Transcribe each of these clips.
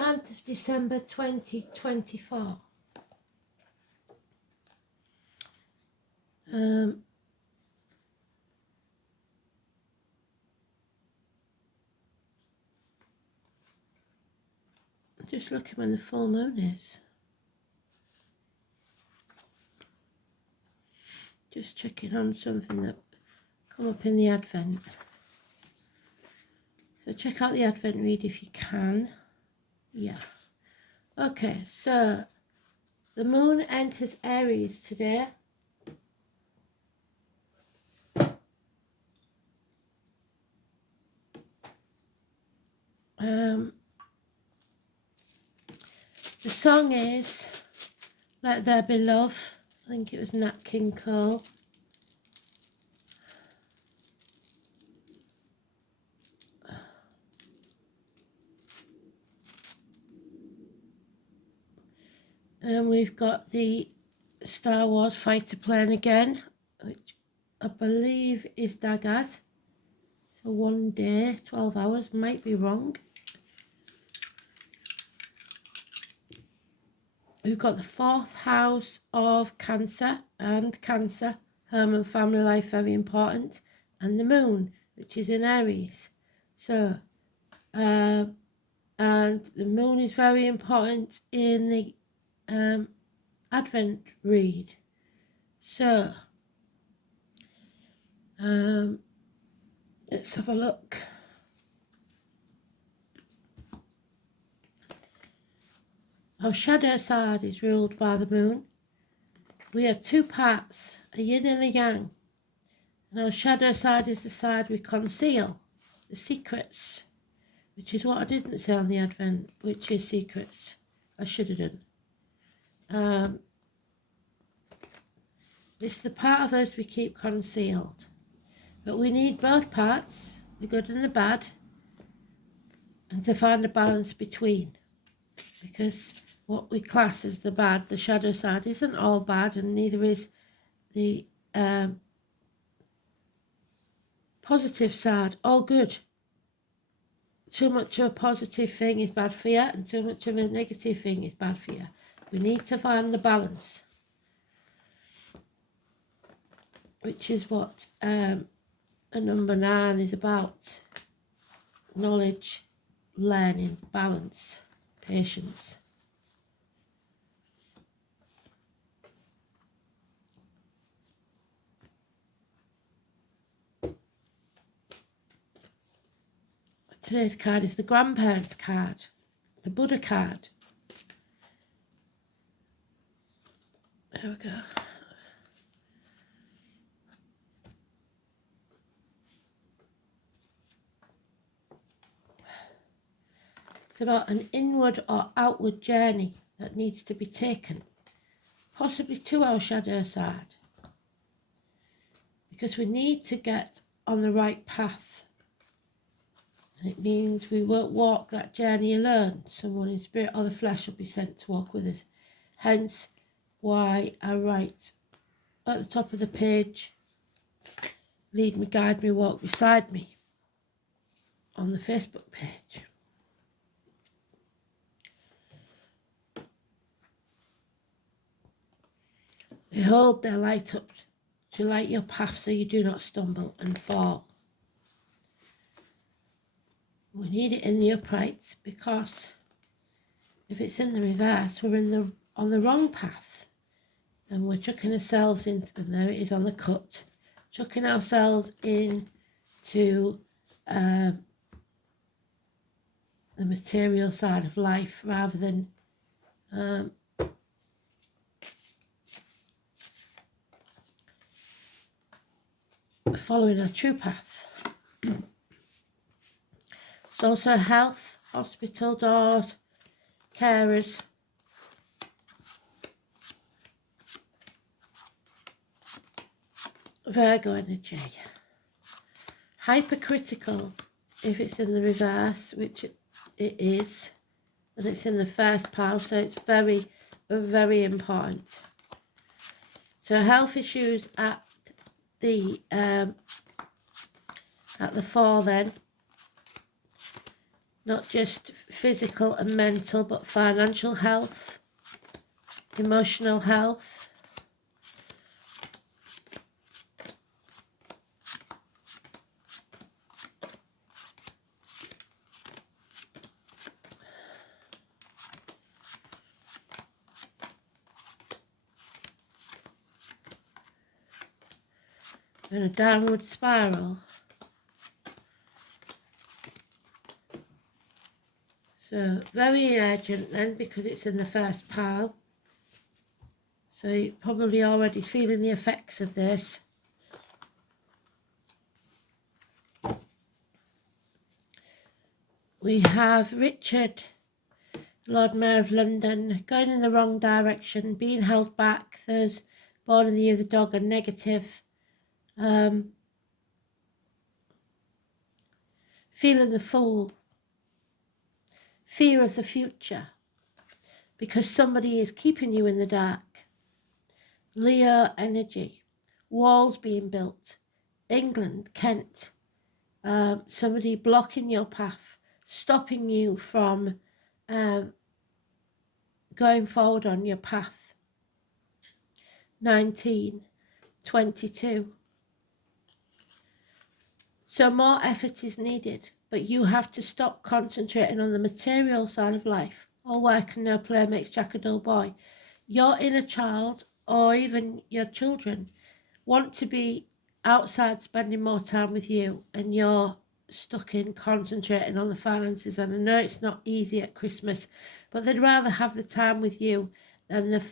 9th of December 2024. Just looking when the full moon is. Just checking on something that come up in the Advent. So check out the Advent read if you can. Yeah. Okay, so the moon enters Aries today. The song is Let There Be Love. I think it was Nat King Cole. And we've got the Star Wars fighter plane again, which I believe is Dagaz. So 1 day, 12 hours, might be wrong. We've got the 4th house of Cancer and Cancer, home and family life, very important. And the moon, which is in Aries. So, and the moon is very important in the Advent read. So, let's have a look. Our shadow side is ruled by the moon. We have 2 parts, a yin and a yang. And our shadow side is the side we conceal, the secrets, which is what I didn't say on the Advent, which is secrets. I should have done. It's the part of us we keep concealed. But we need both parts, the good and the bad, and to find a balance between. Because what we class as the bad, the shadow side, isn't all bad, and neither is the positive side, all good. Too much of a positive thing is bad for you, and too much of a negative thing is bad for you. We need to find the balance, which is what a number 9 is about. Knowledge, learning, balance, patience. Today's card is the grandparents card, the Buddha card. There we go. It's about an inward or outward journey that needs to be taken, possibly to our shadow side, because we need to get on the right path. And it means we won't walk that journey alone. Someone in spirit or the flesh will be sent to walk with us. Hence why I write at the top of the page, lead me, guide me, walk beside me, on the Facebook page. They hold their light up to light your path so you do not stumble and fall. We need it in the upright, because if it's in the reverse, we're on the wrong path, and we're chucking ourselves into, and there it is on the cut, chucking ourselves into the material side of life rather than following our true path. It's also health, hospital doors, carers. Virgo energy. Hypercritical if it's in the reverse, which it is, and it's in the first pile, so it's very, very important. So health issues at the 4 then. not just physical and mental, but financial health, emotional health. And a downward spiral. So very urgent then, because it's in the first pile. So you're probably already feeling the effects of this. We have Richard, Lord Mayor of London, going in the wrong direction, being held back. Those born in the year of the dog are negative. Feeling the fool. Fear of the future. Because somebody is keeping you in the dark. Leo energy. Walls being built. England, Kent. Somebody blocking your path. Stopping you from going forward on your path. 19, 22. So more effort is needed, but you have to stop concentrating on the material side of life. All work and no play makes Jack a dull boy. Your inner child, or even your children, want to be outside spending more time with you, and you're stuck in concentrating on the finances. And I know it's not easy at Christmas, but they'd rather have the time with you than the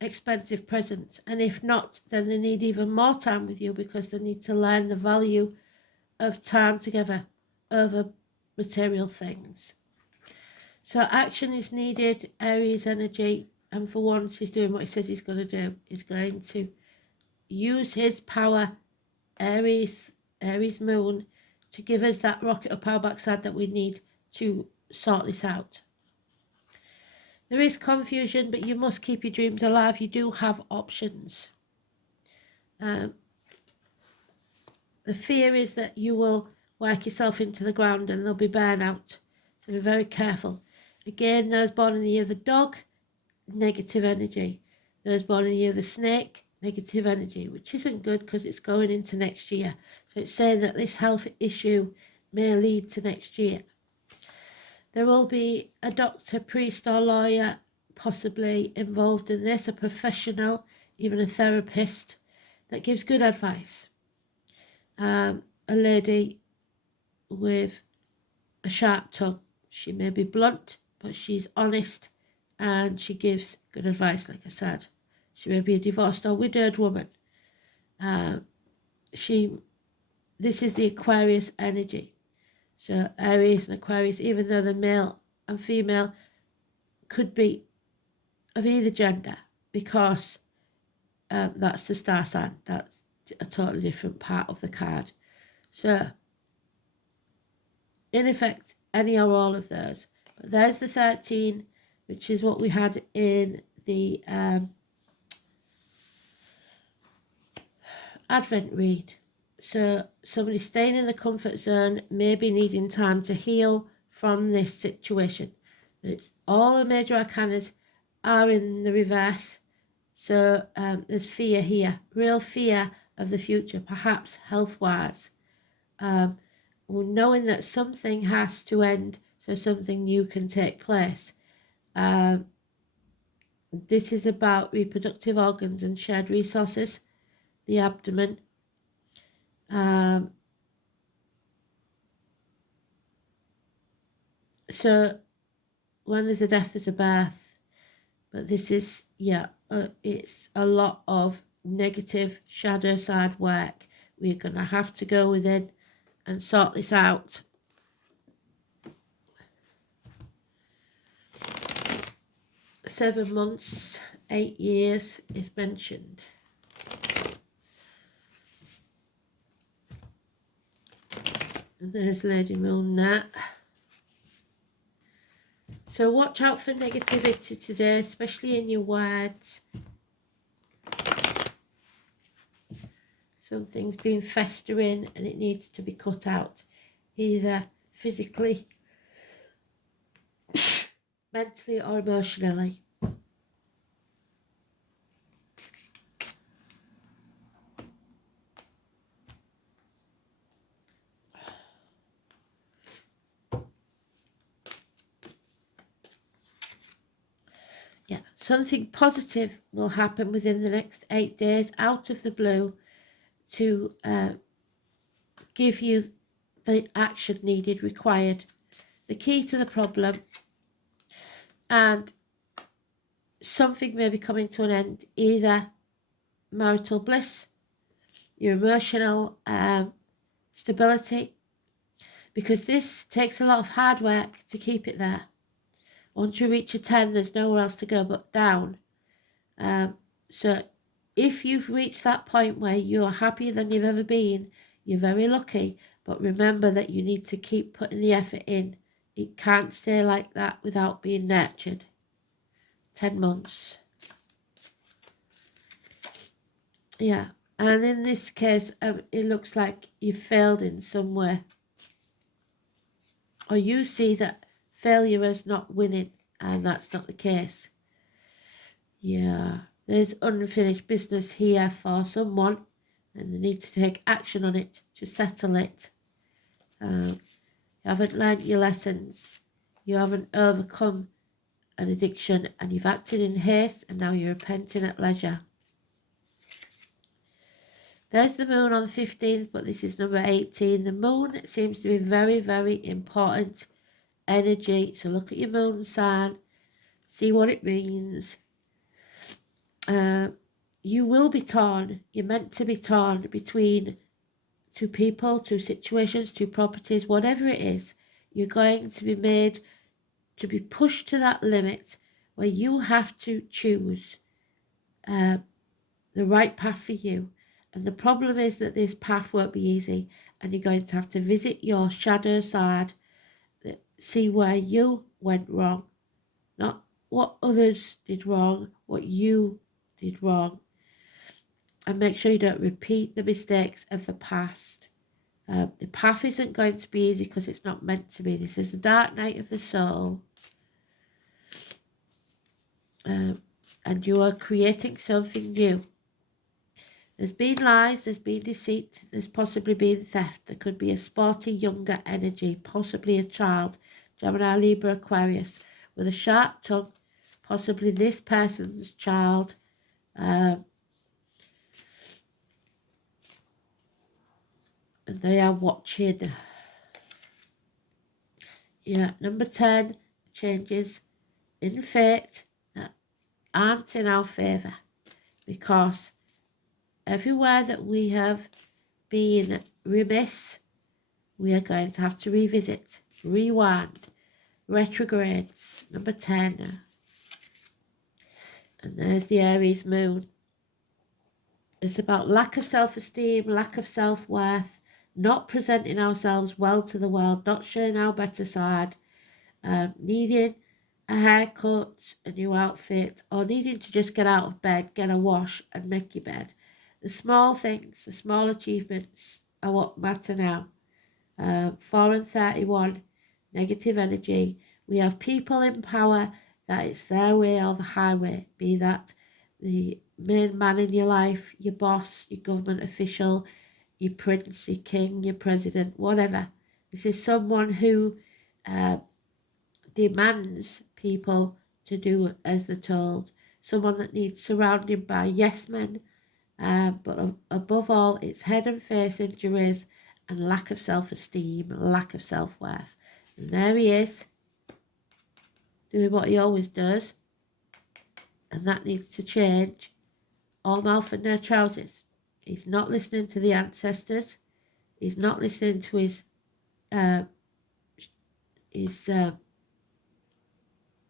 expensive presents. And if not, then they need even more time with you, because they need to learn the value of time together over material things. So action is needed. Aries energy, and for once he's doing what he says he's going to do. He's going to use his power, Aries moon, to give us that rocket up our backside that we need to sort this out. There is confusion, but you must keep your dreams alive. You do have options. The fear is that you will work yourself into the ground and there'll be burnout. So be very careful. Again, those born in the year of the dog, negative energy. Those born in the year of the snake, negative energy, which isn't good because it's going into next year. So it's saying that this health issue may lead to next year. There will be a doctor, priest or lawyer possibly involved in this, a professional, even a therapist that gives good advice. A lady with a sharp tongue. She may be blunt, but she's honest and she gives good advice, like I said. She may be a divorced or widowed woman. This is the Aquarius energy. So Aries and Aquarius, even though the male and female could be of either gender, because that's the star sign. That's a totally different part of the card. So, in effect, any or all of those. But there's the 13, which is what we had in the Advent read. So somebody staying in the comfort zone, maybe needing time to heal from this situation. All the major arcanas are in the reverse. So there's fear here, real fear of the future, perhaps health-wise. Knowing that something has to end so something new can take place. This is about reproductive organs and shared resources, the abdomen. So when there's a death, there's a birth. But this is, it's a lot of negative shadow side work. We're going to have to go within and sort this out. Seven months, 8 years is mentioned. And there's Lady Moon there. So watch out for negativity today, especially in your words. Something's been festering and it needs to be cut out. Either physically, mentally or emotionally. Yeah, something positive will happen within the next 8 days out of the blue to give you the action needed, required, the key to the problem, and something may be coming to an end, either marital bliss, your emotional stability, because this takes a lot of hard work to keep it there. Once you reach a 10, there's nowhere else to go but down. So if you've reached that point where you're happier than you've ever been, you're very lucky. But remember that you need to keep putting the effort in. It can't stay like that without being nurtured. 10 months. Yeah. And in this case, it looks like you failed in some way. Or you see that failure is not winning, and that's not the case. Yeah. There's unfinished business here for someone, and they need to take action on it to settle it. You haven't learned your lessons. You haven't overcome an addiction, and you've acted in haste, and now you're repenting at leisure. There's the moon on the 15th, but this is number 18. The moon seems to be very, very important energy. So look at your moon sign, see what it means. You will be torn. You're meant to be torn between two people, two situations, two properties, whatever it is. You're going to be made to be pushed to that limit where you have to choose the right path for you. And the problem is that this path won't be easy, and you're going to have to visit your shadow side, see where you went wrong, not what others did wrong, what you did wrong, and make sure you don't repeat the mistakes of the past. The path isn't going to be easy because it's not meant to be. This is the dark night of the soul. And you are creating something new. There's been lies, there's been deceit, there's possibly been theft. There could be a sporty, younger energy, possibly a child, Gemini, Libra, Aquarius, with a sharp tongue, possibly this person's child. And they are watching. Yeah, number 10, changes in fate that aren't in our favour, because everywhere that we have been remiss, we are going to have to revisit, rewind, retrogrades, number 10. And there's the Aries moon. It's about lack of self-esteem, lack of self-worth, not presenting ourselves well to the world, not showing our better side, needing a haircut, a new outfit, or needing to just get out of bed, get a wash and make your bed. The small things, the small achievements are what matter now. 4 and 31, negative energy. We have people in power that it's their way or the highway, be that the main man in your life, your boss, your government official, your prince, your king, your president, whatever. This is someone who demands people to do as they're told. Someone that needs surrounded by yes men, but above all, it's head and face injuries and lack of self-esteem, lack of self-worth. And there he is, doing what he always does, and that needs to change. All mouth and no trousers. He's not listening to the ancestors. He's not listening to his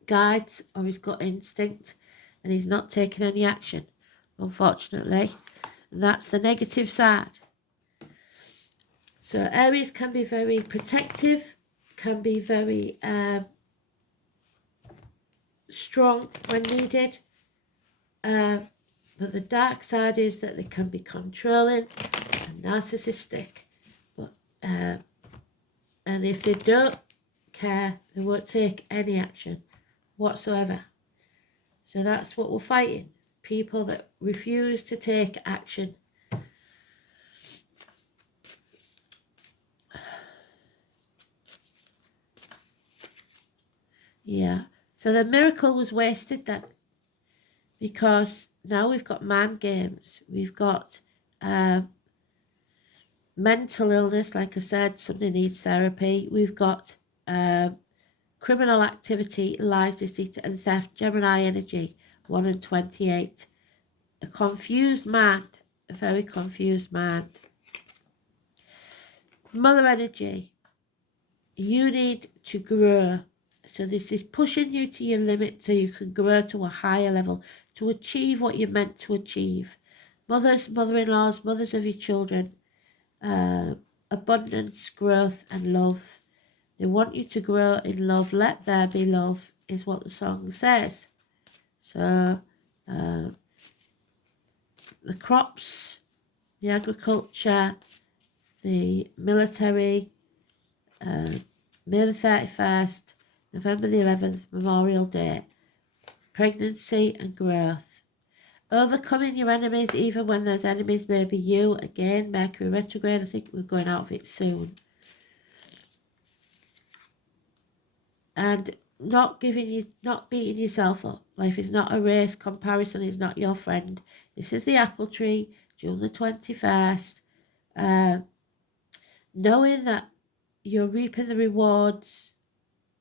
guides or his gut instinct, and he's not taking any action, unfortunately. And that's the negative side. So Aries can be very protective, can be very strong when needed. But the dark side is that they can be controlling and narcissistic. But And if they don't care, they won't take any action whatsoever. So that's what we're fighting. People that refuse to take action. Yeah. So the miracle was wasted then. Because now we've got mind games. We've got mental illness, like I said, somebody needs therapy. We've got criminal activity, lies, deceit and theft, Gemini energy, 1 and 28. A confused mind, a very confused mind. Mother energy, you need to grow. So this is pushing you to your limit so you can grow to a higher level, to achieve what you're meant to achieve. Mothers, mother-in-laws, mothers of your children, abundance, growth and love. They want you to grow in love. Let there be love is what the song says. So the crops, the agriculture, the military, May the 31st, November the 11th, Memorial Day, pregnancy and growth. Overcoming your enemies, even when those enemies may be you. Again, Mercury retrograde, I think we're going out of it soon. And not beating yourself up. Life is not a race. Comparison is not your friend. This is the apple tree, June the 21st. Knowing that you're reaping the rewards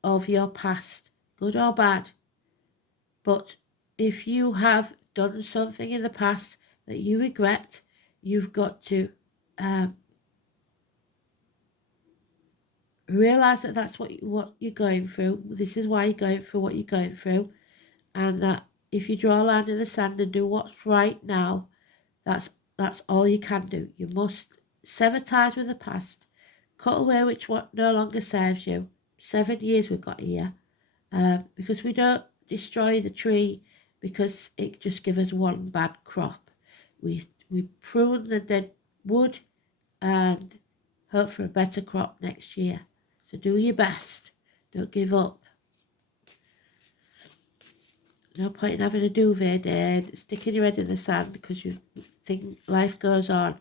of your past, good or bad. But if you have done something in the past that you regret, you've got to realise that that's what you're going through. This is why you're going through what you're going through. And that if you draw a line in the sand and do what's right now, that's all you can do. You must sever ties with the past, cut away which what no longer serves you. 7 years we've got here. Because we don't destroy the tree because it just gives us one bad crop. We prune the dead wood and hope for a better crop next year. So do your best. Don't give up. No point in having a duvet day and sticking your head in the sand because you think life goes on.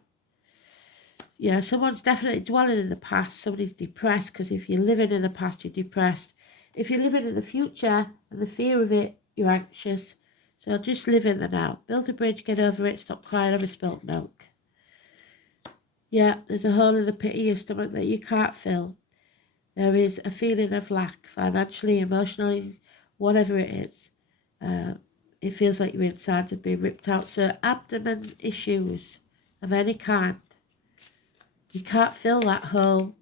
Yeah, someone's definitely dwelling in the past. Somebody's depressed because if you're living in the past, you're depressed. If you're living in the future and the fear of it, you're anxious. So just live in the now. Build a bridge, get over it, stop crying over spilt milk. Yeah, there's a hole in the pit of your stomach that you can't fill. There is a feeling of lack, financially, emotionally, whatever it is. It feels like your insides have been ripped out. So abdomen issues of any kind. You can't fill that hole.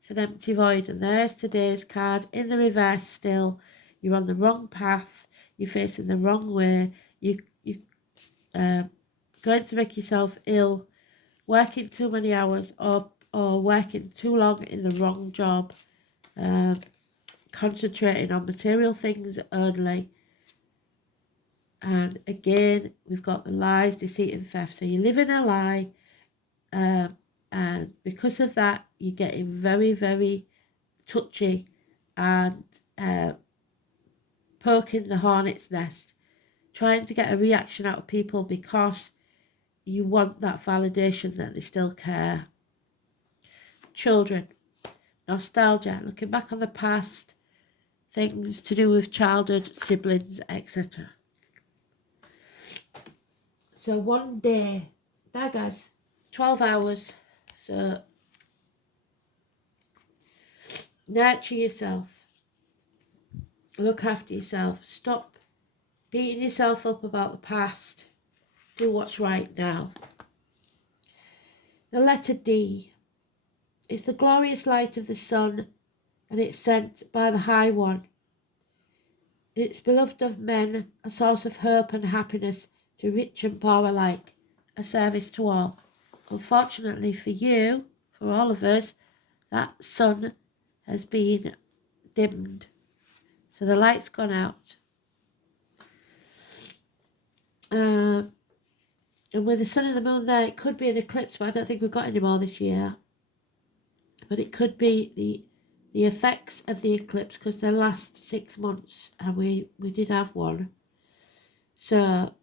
It's an empty void. And there's today's card in the reverse still. You're on the wrong path. You're facing the wrong way. You're going to make yourself ill. Working too many hours or working too long in the wrong job. Concentrating on material things only. And again, we've got the lies, deceit and theft. So you live in a lie. And because of that, you're getting very, very touchy and poking the hornet's nest, trying to get a reaction out of people because you want that validation that they still care. Children, nostalgia, looking back on the past, things to do with childhood, siblings, etc. So one day, daggers, 12 hours. So nurture yourself. Look after yourself. Stop beating yourself up about the past. Do what's right now. The letter D is the glorious light of the sun, and it's sent by the High One. It's beloved of men, a source of hope and happiness to rich and poor alike, a service to all. Unfortunately for you, for all of us, that sun has been dimmed. So the light's gone out. And with the sun and the moon there, it could be an eclipse, but I don't think we've got any more this year. But it could be the the effects of the eclipse, because they last 6 months, and we did have one. So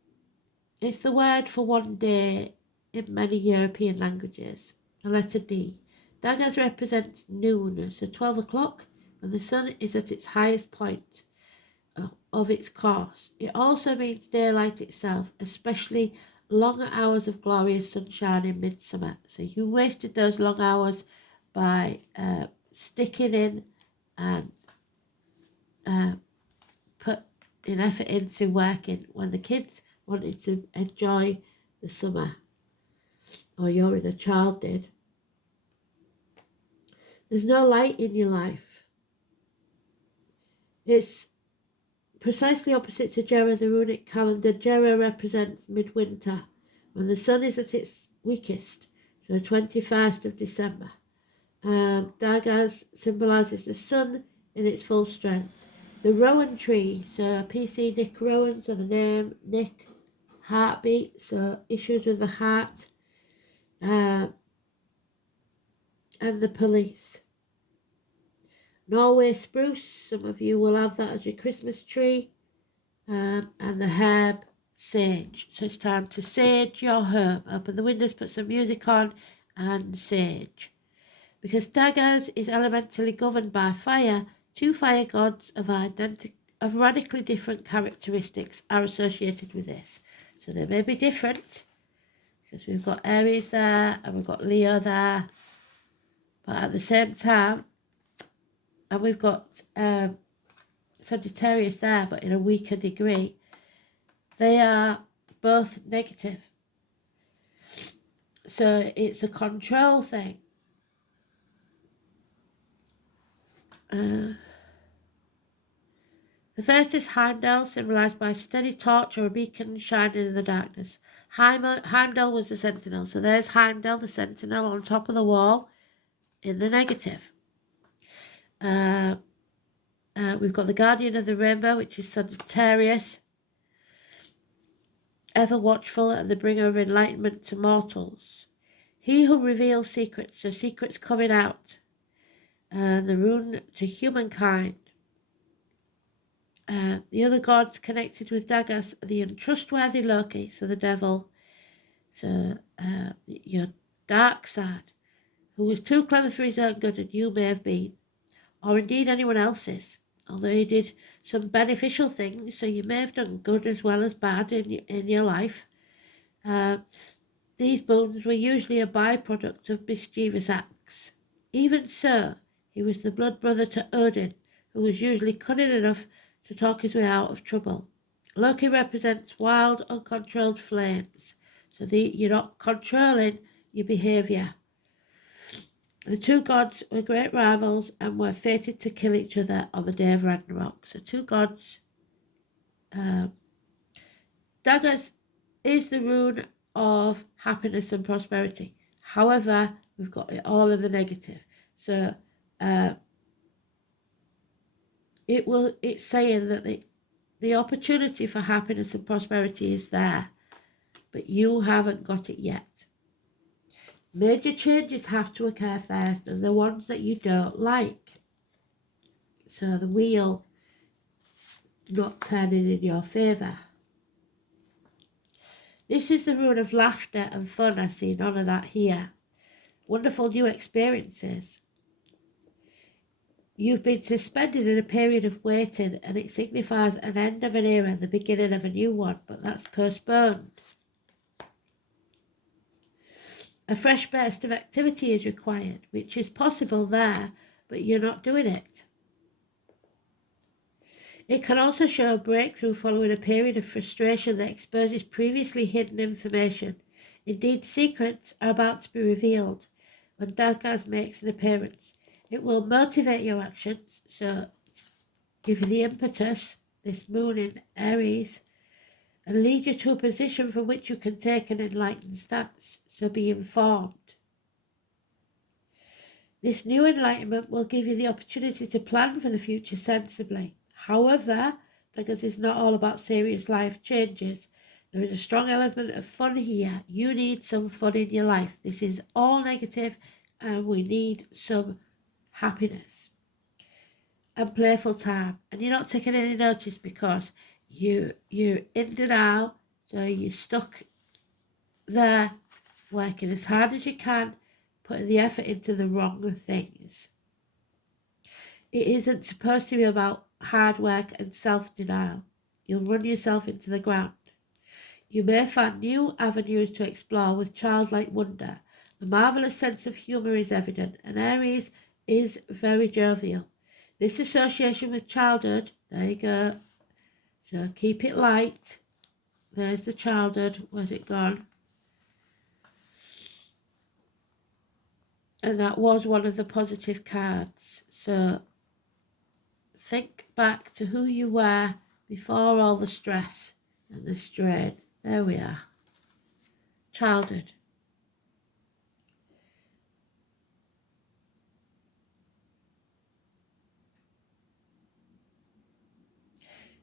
it's the word for one day in many European languages, the letter D. Dagas represents noon, so 12 o'clock, when the sun is at its highest point of its course. It also means daylight itself, especially longer hours of glorious sunshine in midsummer. So you wasted those long hours by sticking in and put an effort into working when the kids wanted to enjoy the summer, or your inner child did. There's no light in your life. It's precisely opposite to Jera, the runic calendar. Jera represents midwinter, when the sun is at its weakest, so the 21st of December. Dagas symbolises the sun in its full strength. The Rowan tree, so PC Nick Rowan, so the name Nick, heartbeat, so issues with the heart, and the police. Norway spruce, some of you will have that as your Christmas tree, and the herb sage. So it's time to sage your herb. Open the windows, put some music on, and sage. Because Dagas is elementally governed by fire, two fire gods of radically different characteristics are associated with this. So they may be different, because we've got Aries there and we've got Leo there, but at the same time, and we've got Sagittarius there, but in a weaker degree, they are both negative. So it's a control thing. The first is Heimdall, symbolised by a steady torch or a beacon shining in the darkness. Heimdall was the sentinel. So there's Heimdall, the sentinel, on top of the wall in the negative. We've got the guardian of the rainbow, which is Sagittarius, ever watchful and the bringer of enlightenment to mortals. He who reveals secrets, so secrets coming out, and the rune to humankind. The other gods connected with Dagas are the untrustworthy Loki, so the devil, so your dark side, who was too clever for his own good, and you may have been, or indeed anyone else's, although he did some beneficial things, so you may have done good as well as bad in your life. These boons were usually a byproduct of mischievous acts. Even so, he was the blood brother to Odin, who was usually cunning enough to talk his way out of trouble. Loki represents wild, uncontrolled flames, so you're not controlling your behaviour. The two gods were great rivals and were fated to kill each other on the day of Ragnarok. So two gods. Daggers is the rune of happiness and prosperity. However, we've got it all in the negative. So it's saying that the opportunity for happiness and prosperity is there, but you haven't got it yet. Major changes have to occur first, and the ones that you don't like. So the wheel not turning in your favour. This is the rune of laughter and fun. I see none of that here. Wonderful new experiences. You've been suspended in a period of waiting, and it signifies an end of an era, the beginning of a new one, but that's postponed. A fresh burst of activity is required, which is possible there, but you're not doing it. It can also show a breakthrough following a period of frustration that exposes previously hidden information. Indeed, secrets are about to be revealed when Dagas makes an appearance. It will motivate your actions, so give you the impetus, this moon in Aries, and lead you to a position from which you can take an enlightened stance, so be informed. This new enlightenment will give you the opportunity to plan for the future sensibly. However, because it's not all about serious life changes, there is a strong element of fun here. You need some fun in your life. This is all negative, and we need some happiness. and playful time, and you're not taking any notice because you're in denial, so you're stuck there working as hard as you can, putting the effort into the wrong things. It isn't supposed to be about hard work and self-denial. You'll run yourself into the ground. You may find new avenues to explore with childlike wonder. The marvellous sense of humour is evident, and Aries is very jovial. This association with childhood, there you go. So keep it light. There's the childhood. Where's it gone? And that was one of the positive cards. So think back to who you were before all the stress and the strain. There we are. Childhood.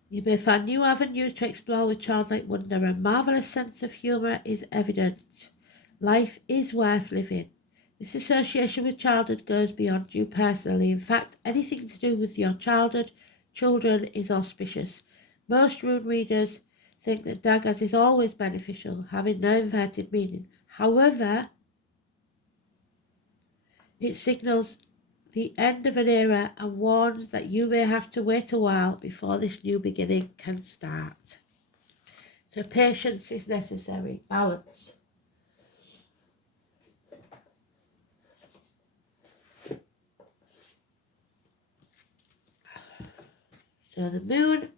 You may find new avenues to explore with childlike wonder. A marvellous sense of humour is evident. Life is worth living. This association with childhood goes beyond you personally. In fact, anything to do with your childhood, children is auspicious. Most rune readers think that daggers is always beneficial, having no inverted meaning. However, it signals the end of an era and warns that you may have to wait a while before this new beginning can start. So patience is necessary, balance. So the moon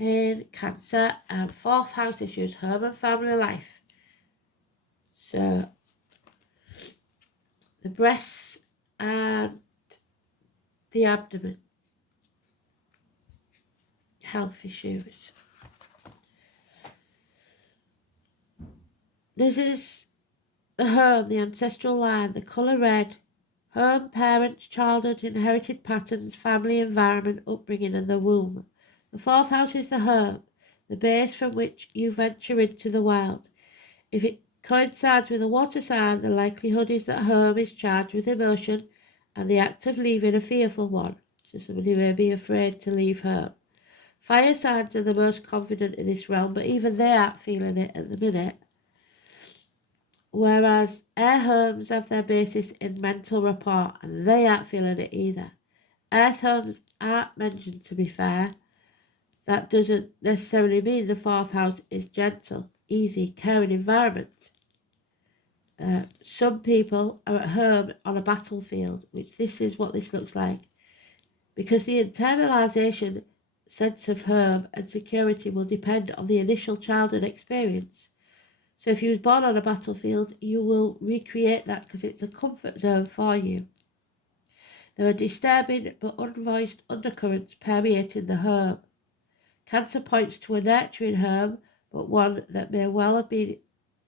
in Cancer and 4th house issues, home and family life. So the breasts and the abdomen, health issues. This is the home, the ancestral line, the colour red, home, parents, childhood, inherited patterns, family environment, upbringing and the womb. The 4th house is the home, the base from which you venture into the world. If it coincides with a water sign, the likelihood is that home is charged with emotion and the act of leaving a fearful one. So somebody may be afraid to leave home. Fire signs are the most confident in this realm, but even they aren't feeling it at the minute. Whereas air homes have their basis in mental rapport and they aren't feeling it either. Earth homes aren't mentioned, to be fair. That doesn't necessarily mean the 4th house is gentle, easy, caring environment. Some people are at home on a battlefield, which this is what this looks like. Because the internalisation sense of home and security will depend on the initial childhood experience. So if you was born on a battlefield, you will recreate that because it's a comfort zone for you. There are disturbing but unvoiced undercurrents permeating the home. Cancer points to a nurturing home, but one that may well have been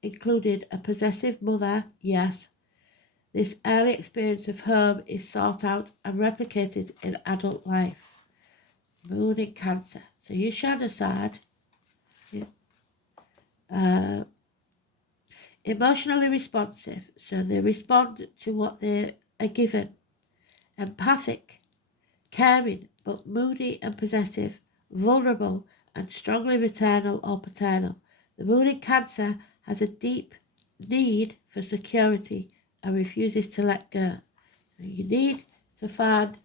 included a possessive mother, yes. This early experience of home is sought out and replicated in adult life. Moon in Cancer. So you shadow side. Emotionally responsive. So they respond to what they are given. Empathic. Caring, but moody and possessive. Vulnerable and strongly maternal or paternal. The moon in Cancer has a deep need for security and refuses to let go. So you need to find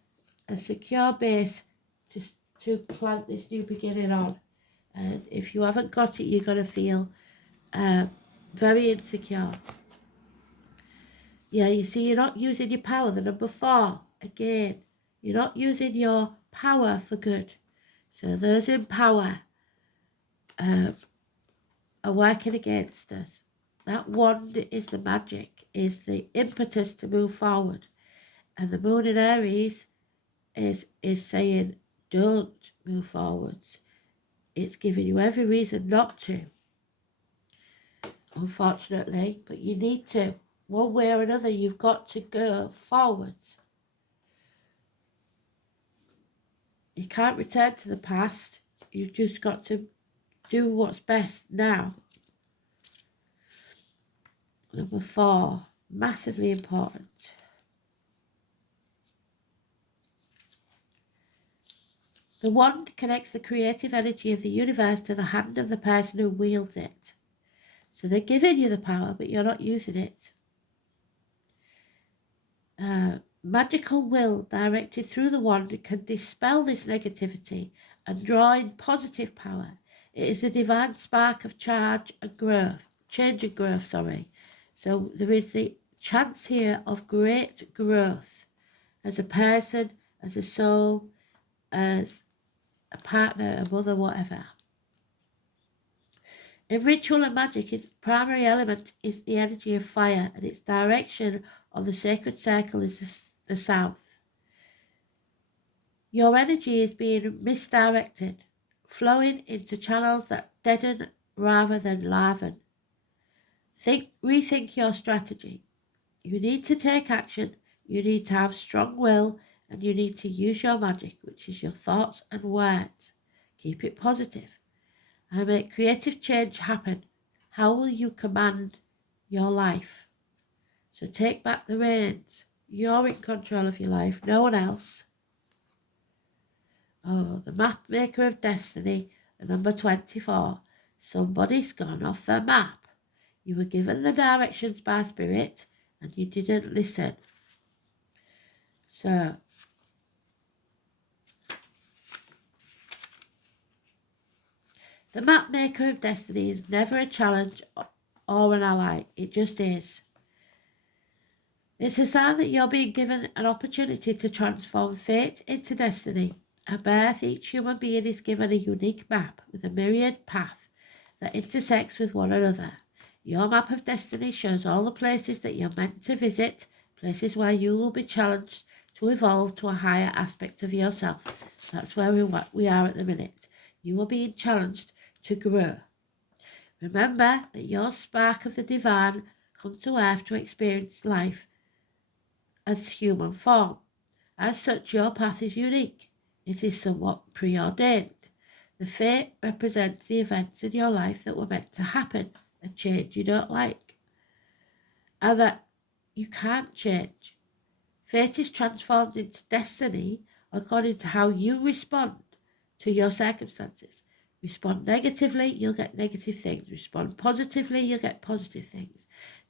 a secure base to plant this new beginning on. And if you haven't got it, you're going to feel very insecure. Yeah, you see, you're not using your power. The number 4, again, you're not using your power for good. So those in power are working against us. That wand is the magic, is the impetus to move forward. And the moon in Aries is saying, don't move forwards. It's giving you every reason not to, unfortunately, but you need to. One way or another, you've got to go forwards. You can't return to the past. You've just got to do what's best now. Number 4, massively important. The wand connects the creative energy of the universe to the hand of the person who wields it. So they're giving you the power, but you're not using it. Magical will directed through the wand can dispel this negativity and draw in positive power. It is a divine spark of change and growth. So there is the chance here of great growth as a person, as a soul, as a partner, a mother, whatever. In ritual and magic, its primary element is the energy of fire, and its direction on the sacred circle is the south. Your energy is being misdirected, flowing into channels that deaden rather than liven. Rethink your strategy. You need to take action, you need to have strong will, and you need to use your magic, which is your thoughts and words. Keep it positive and make creative change happen. How will you command your life? So take back the reins. You're in control of your life, no one else. Oh, the map maker of destiny, the number 24. Somebody's gone off the map. You were given the directions by spirit and you didn't listen. So, the map maker of destiny is never a challenge or an ally. It just is. It's a sign that you're being given an opportunity to transform fate into destiny. At birth, each human being is given a unique map with a myriad path that intersects with one another. Your map of destiny shows all the places that you're meant to visit, places where you will be challenged to evolve to a higher aspect of yourself. That's where we are at the minute. You are being challenged to grow. Remember that your spark of the divine comes to earth to experience life as human form. As such, your path is unique. It is somewhat preordained. The fate represents the events in your life that were meant to happen, a change you don't like, and that you can't change. Fate is transformed into destiny according to how you respond to your circumstances. Respond negatively, you'll get negative things. Respond positively, you'll get positive things.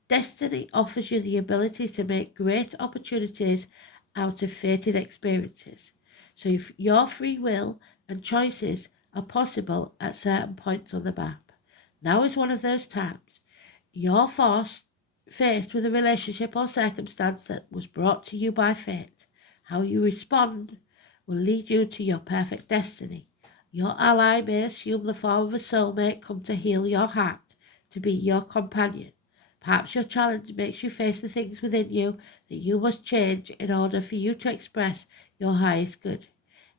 Destiny offers you the ability to make great opportunities out of fated experiences. So if your free will and choices are possible at certain points on the map. Now is one of those times. You're faced with a relationship or circumstance that was brought to you by fate. How you respond will lead you to your perfect destiny. Your ally may assume the form of a soulmate come to heal your heart, to be your companion. Perhaps your challenge makes you face the things within you that you must change in order for you to express your highest good.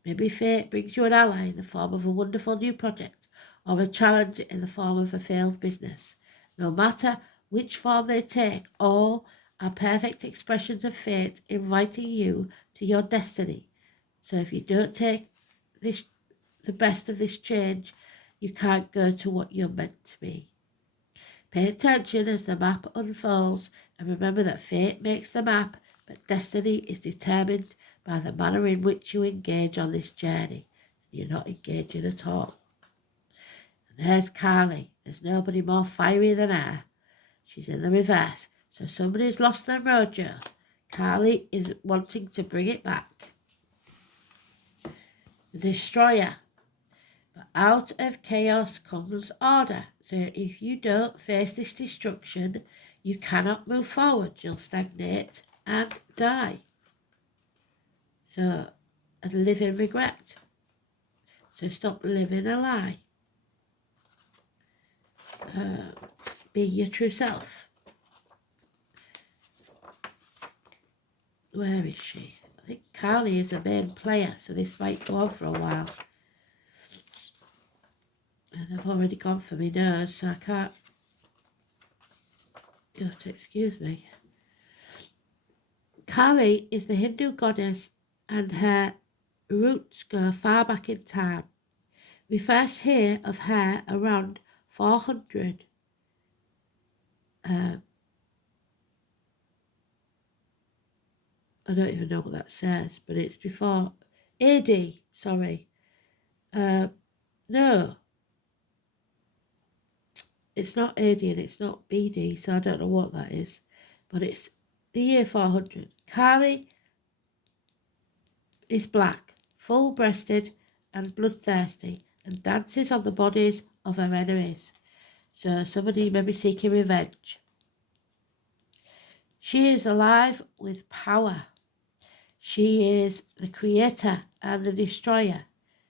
Maybe fate brings you an ally in the form of a wonderful new project, or a challenge in the form of a failed business. No matter which form they take, all are perfect expressions of fate inviting you to your destiny. So if you don't take the best of this change, you can't go to what you're meant to be. Pay attention as the map unfolds, and remember that fate makes the map, but destiny is determined by the manner in which you engage on this journey. You're not engaging at all. And there's Carly. There's nobody more fiery than her. She's in the reverse. So somebody's lost their mojo. Carly is wanting to bring it back. The Destroyer. But out of chaos comes order. So if you don't face this destruction, you cannot move forward. You'll stagnate and die. So, and live in regret. So stop living a lie. Be your true self. Where is she? I think Carly is a main player, so this might go on for a while. And they've already gone for me nose, so I can't. You have to excuse me. Kali is the Hindu goddess, and her roots go far back in time. We first hear of her around 400 I don't even know what that says, but it's before AD, sorry. No, it's not AD and it's not BD, so I don't know what that is. But it's the year 400. Kali is black, full-breasted and bloodthirsty, and dances on the bodies of her enemies. So somebody may be seeking revenge. She is alive with power. She is the creator and the destroyer.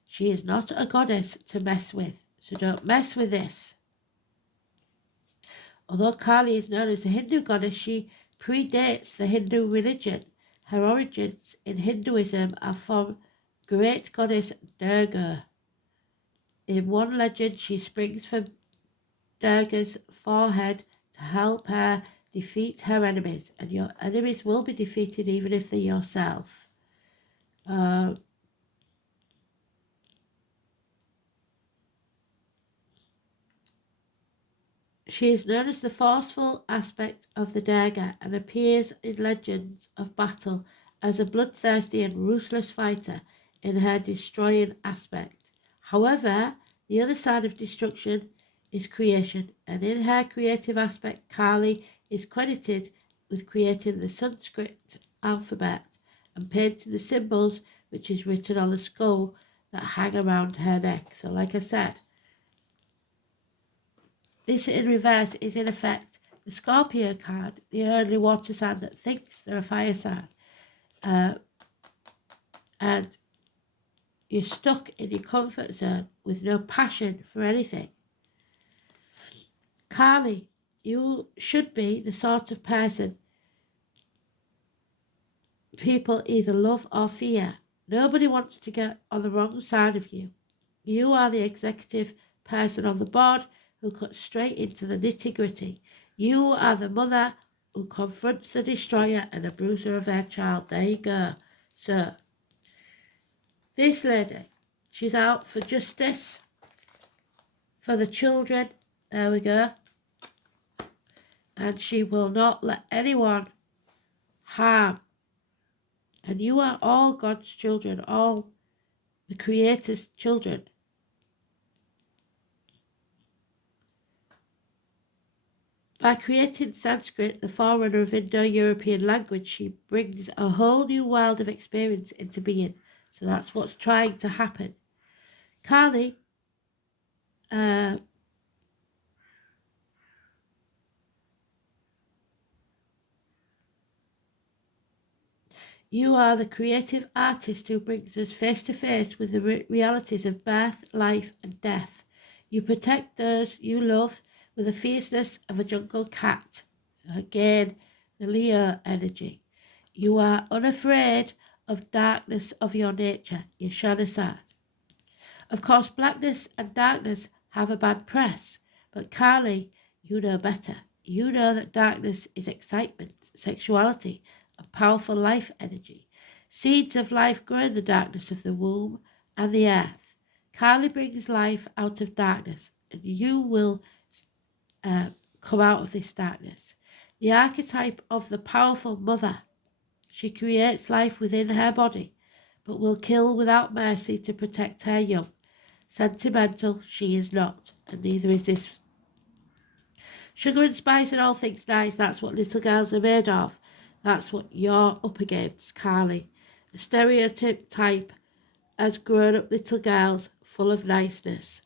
She is not a goddess to mess with, so don't mess with this. Although Kali is known as the Hindu goddess, she predates the Hindu religion. Her origins in Hinduism are from great goddess Durga. In one legend, she springs from Durga's forehead to help her defeat her enemies, and your enemies will be defeated even if they're yourself. She is known as the forceful aspect of the Durga and appears in legends of battle as a bloodthirsty and ruthless fighter in her destroying aspect. However, the other side of destruction is creation, and in her creative aspect, Kali is credited with creating the Sanskrit alphabet and painting the symbols which is written on the skull that hang around her neck. So like I said, this in reverse is in effect the Scorpio card, the only water sign that thinks they're a fire sign. And you're stuck in your comfort zone with no passion for anything. Kali, you should be the sort of person people either love or fear. Nobody wants to get on the wrong side of you. You are the executive person on the board who cuts straight into the nitty-gritty. You are the mother who confronts the destroyer and abuser of her child. There you go. So, this lady, she's out for justice, for the children. There we go. And she will not let anyone harm. And you are all God's children, all the Creator's children. By creating Sanskrit, the forerunner of Indo-European language, she brings a whole new world of experience into being. So that's what's trying to happen. Kali, you are the creative artist who brings us face to face with the realities of birth, life, and death. You protect those you love with the fierceness of a jungle cat. So again, the Leo energy. You are unafraid of darkness of your nature. You shun aside. Of course, blackness and darkness have a bad press, but Kali, you know better. You know that darkness is excitement, sexuality, a powerful life energy. Seeds of life grow in the darkness of the womb and the earth. Kali brings life out of darkness, and you will come out of this darkness. The archetype of the powerful mother. She creates life within her body, but will kill without mercy to protect her young. Sentimental she is not, and neither is this. Sugar and spice and all things nice, that's what little girls are made of. That's what you're up against, Kali. The stereotype type as grown-up little girls full of niceness.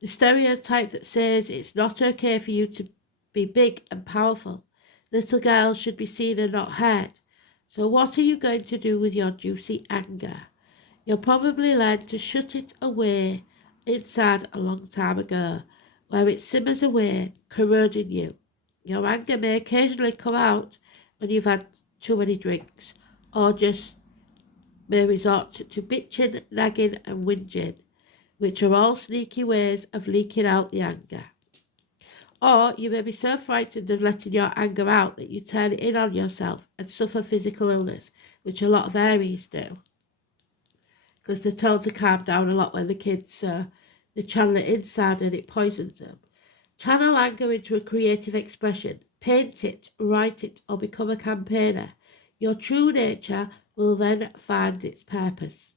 The stereotype that says it's not okay for you to be big and powerful. Little girls should be seen and not heard. So what are you going to do with your juicy anger? You'll probably learn to shut it away inside a long time ago, where it simmers away, corroding you. Your anger may occasionally come out when you've had too many drinks, or just may resort to bitching, nagging and whinging, which are all sneaky ways of leaking out the anger. Or you may be so frightened of letting your anger out that you turn it in on yourself and suffer physical illness, which a lot of Aries do. Because they're told to calm down a lot when the kids, they channel it inside and it poisons them. Channel anger into a creative expression. Paint it, write it, or become a campaigner. Your true nature will then find its purpose.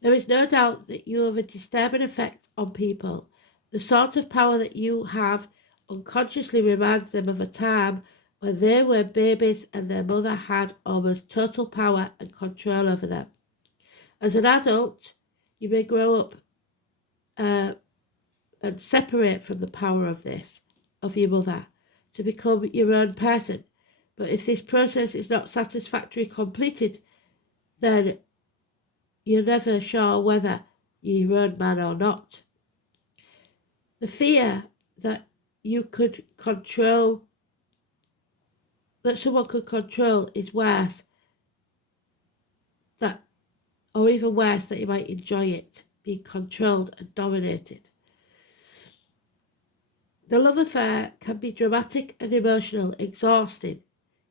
There is no doubt that you have a disturbing effect on people. The sort of power that you have unconsciously reminds them of a time when they were babies and their mother had almost total power and control over them. As an adult, you may grow up and separate from the power of your mother, to become your own person. But if this process is not satisfactorily completed, then you're never sure whether you're your own man or not. The fear that you could control, that someone could control, is worse. Or even worse, that you might enjoy it, being controlled and dominated. The love affair can be dramatic and emotional, exhausting.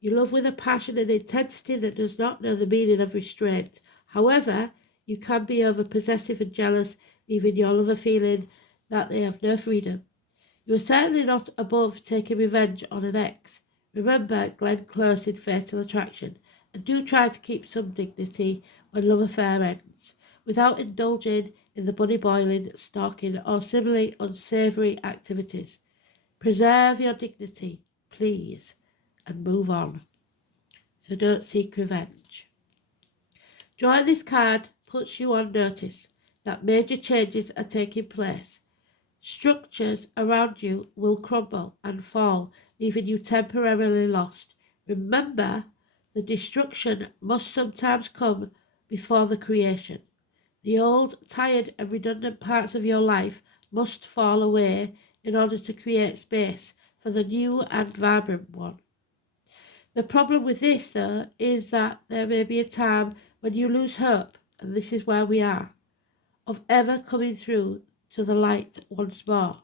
You love with a passion and intensity that does not know the meaning of restraint. However, you can be over-possessive and jealous, leaving your lover feeling that they have no freedom. You are certainly not above taking revenge on an ex. Remember Glenn Close in Fatal Attraction, and do try to keep some dignity when love affair ends, without indulging in the bunny boiling, stalking, or similarly unsavoury activities. Preserve your dignity, please, and move on. So don't seek revenge. Drawing this card puts you on notice that major changes are taking place. Structures around you will crumble and fall, leaving you temporarily lost. Remember, the destruction must sometimes come before the creation. The old, tired and redundant parts of your life must fall away in order to create space for the new and vibrant one. The problem with this, though, is that there may be a time when you lose hope, and this is where we are, of ever coming through to the light once more.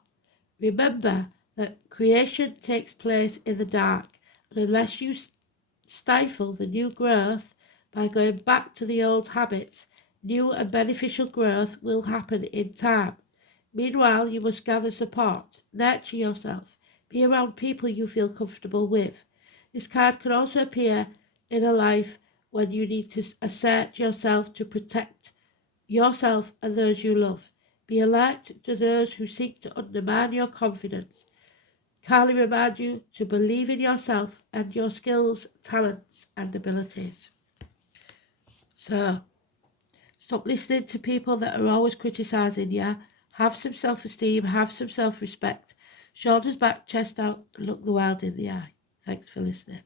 Remember that creation takes place in the dark, and unless you stifle the new growth by going back to the old habits, new and beneficial growth will happen in time. Meanwhile, you must gather support, nurture yourself, be around people you feel comfortable with. This card can also appear in a life when you need to assert yourself to protect yourself and those you love. Be alert to those who seek to undermine your confidence. Carly reminds you to believe in yourself and your skills, talents, and abilities. So, stop listening to people that are always criticising you. Have some self-esteem, have some self-respect. Shoulders back, chest out, and look the world in the eye. Thanks for listening.